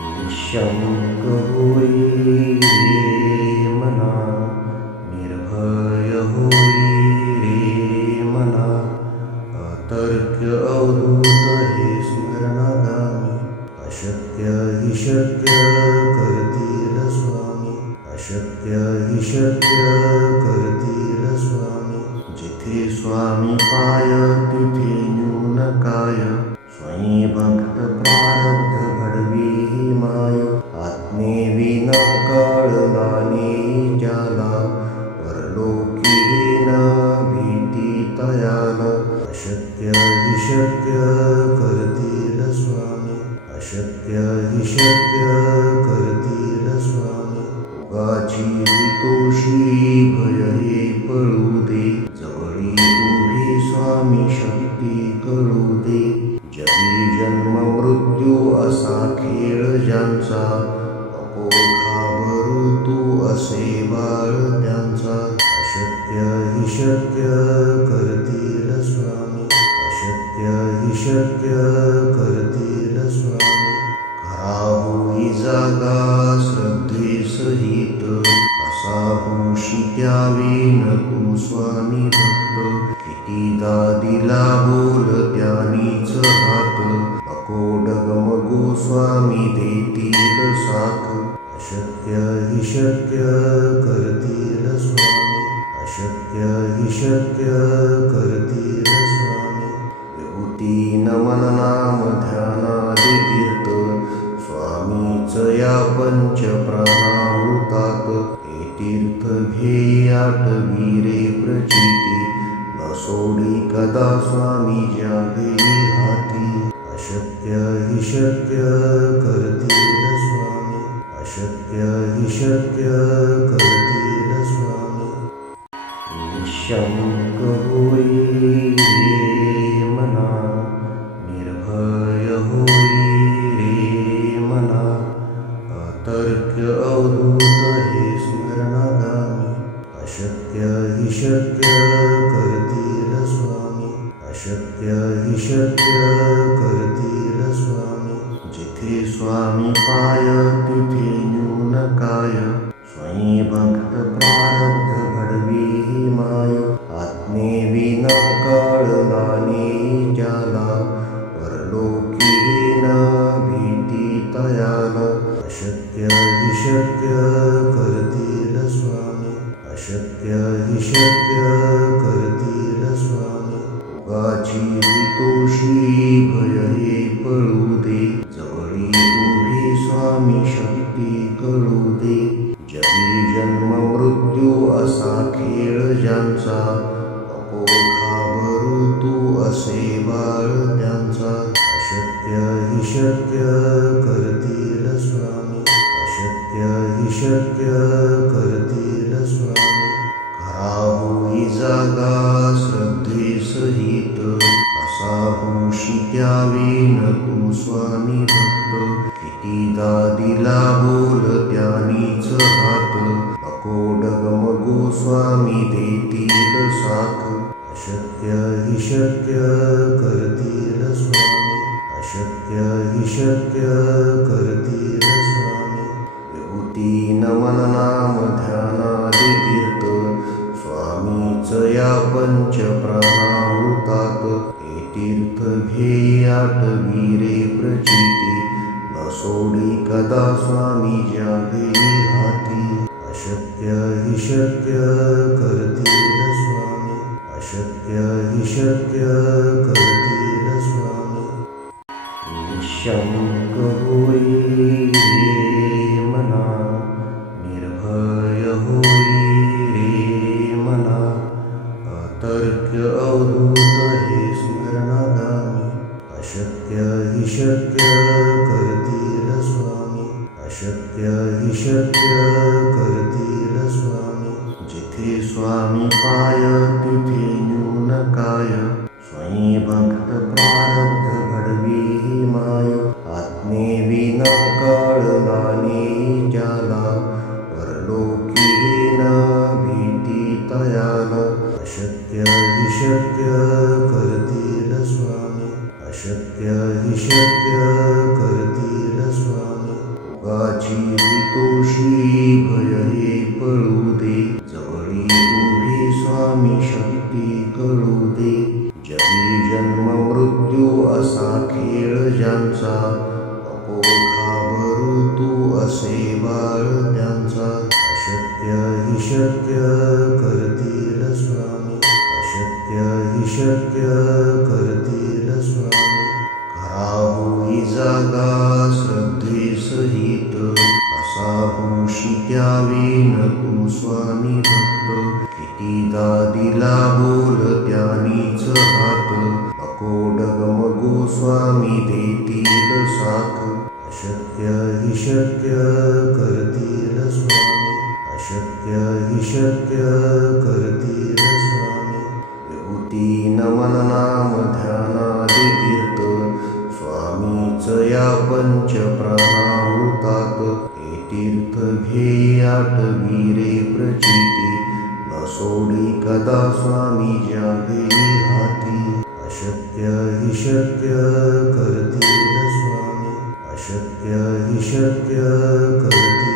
निःशंक होई रे मना, निर्भय होई रे मना, अतर्क्य अवधूत हे स्मरणागामी, अशक्य हि शक्य करतील स्वामी, अशक्य हि शक्य करतील स्वामी. जिथे स्वामी पाय तिथे न्यून काय, स्वयं भक्त प्रारब्ध घडवी ही माय. आत्मेविना कळला नाही ज्याला, परलोकी न भीती तयाला. अशक्य हि शक्य करतील स्वामी, अशक्य हि शक्य करतील स्वामी. उगाची तोषी भय हे पळू दे, जवळी उभी स्वामी शक्ती कळू दे. जगी जन्म मृत्यू असा खेळ ज्यांचा, नको घाबरू तू असे बाळ त्यांचा. अशक्य हि शक्य करतील स्वामी, अशक्य हि शक्य करतील स्वामी. खरा होई जागा श्रद्धे सहित, असा होशी द्यावी न तू स्वामी भक्त. कितीदा दिला बोल त्यानीच हात, नको डगमगू स्वामी देतील साथ. अशक्य हि शक्य करतील स्वामी, अशक्य हि शक्य करतील स्वामी. विभूती नमन नाम ध्यानादि तीर्थ, स्वामीच या पंच प्राणामृतात. हे तीर्थ घेई आठवी रे प्रचिती, न सोडी कदा स्वामी ज्या घेई हाती. अशक्य हि शक्य करतील स्वामी, अशक्य हि शक्य करतील स्वामी. निःशंक होई रे मना, निर्भय होई रे मना, अतर्क्य अवधूत हे स्मरणागामी. अशक्य हि शक्य करतील स्वामी, अशक्य हि शक्य करतील स्वामी. जिथे स्वामी पाय तिथे न्यून काय, स्वयं भक्त प्रारब्ध घडवी ही माय. आत्मेविना कळला नाही ज्याला, परलोकी न भीती तयाला. अशक्य हि शक्य करतील स्वामी, अशक्य हि शक्य करतील स्वामी. उगाची तोषी भय हे पळू दे, जवळी उभी स्वामी शक्ती कळू दे. जगी जन्म मृत्यू असा खेळ ज्यांचा, नको घाबरू तू असे बाळ त्यांचा. अशक्य हि शक्य करतील स्वामी, अशक्य हि शक्य करतील स्वामी. खरा होई जागा श्रद्धे सहित, असा होशी द्यावी न तू स्वामी भक्त. कितीदा दिला बोल त्यानीच हात, नको डगमगू स्वामी देतील साथ. अशक्य हि शक्य करतील स्वामी, अशक्य हि शक्य करतील स्वामी. विभूती नमन नाम ध्यानादि तीर्थ, स्वामीच या पंच प्राणामृतात. हे तीर्थ घेई आठवी रे प्रचिती, न सोडी कदा स्वामी ज्या घेई हाती. अशक्य हि शक्य करतील स्वामी, अशक्य हि शक्य करतील स्वामी. निःशंक होई रे मना, निर्भय होई रे मना, अतर्क्य अवधूत हे स्मरणागामी. अशक्य हि शक्य करतील स्वामी, अशक्य हि शक्य करतील स्वामी. जिथे स्वामी पाय तिथे न्यून काय, स्वयं भक्त प्रारब्ध घडवी ही माय. आत्मेविना कळला नाही ज्याला, परलोकी न भीती तयाला. अशक्य हि शक्य करतील स्वामी, अशक्य हि शक्य करतील स्वामी. रोगाची भीतोशी भय हे पळू दे, जवळी उभी स्वामी शक्ती कळू दे. जगी जन्म मृत्यू असा खेळ ज्यांचा, नको घाबरू तू असे बाळ त्यांचा. अशक्य हि शक्य करतील स्वामी, अशक्य हि शक्य करतील स्वामी. खरा होई जागा श्रद्धेसहित, असा होशी त्यावेन तू स्वामी भक्त. कितीदा दिला बोल त्यानीच हात, नको डगमगू स्वामी देतील साथ. अशक्य हि शक्य करतील स्वामी, अशक्य हि शक्य करतील स्वामी. विभूती नमन नाम ध्यानादि तीर्थ, स्वामीच या पंच प्राणामृतात. हे तीर्थ घे आठवी रे प्रचिती, न सोडी कदा स्वामी जागे हाती. अशक्य हि शक्य करतील स्वामी, अशक्य हि शक्य करतील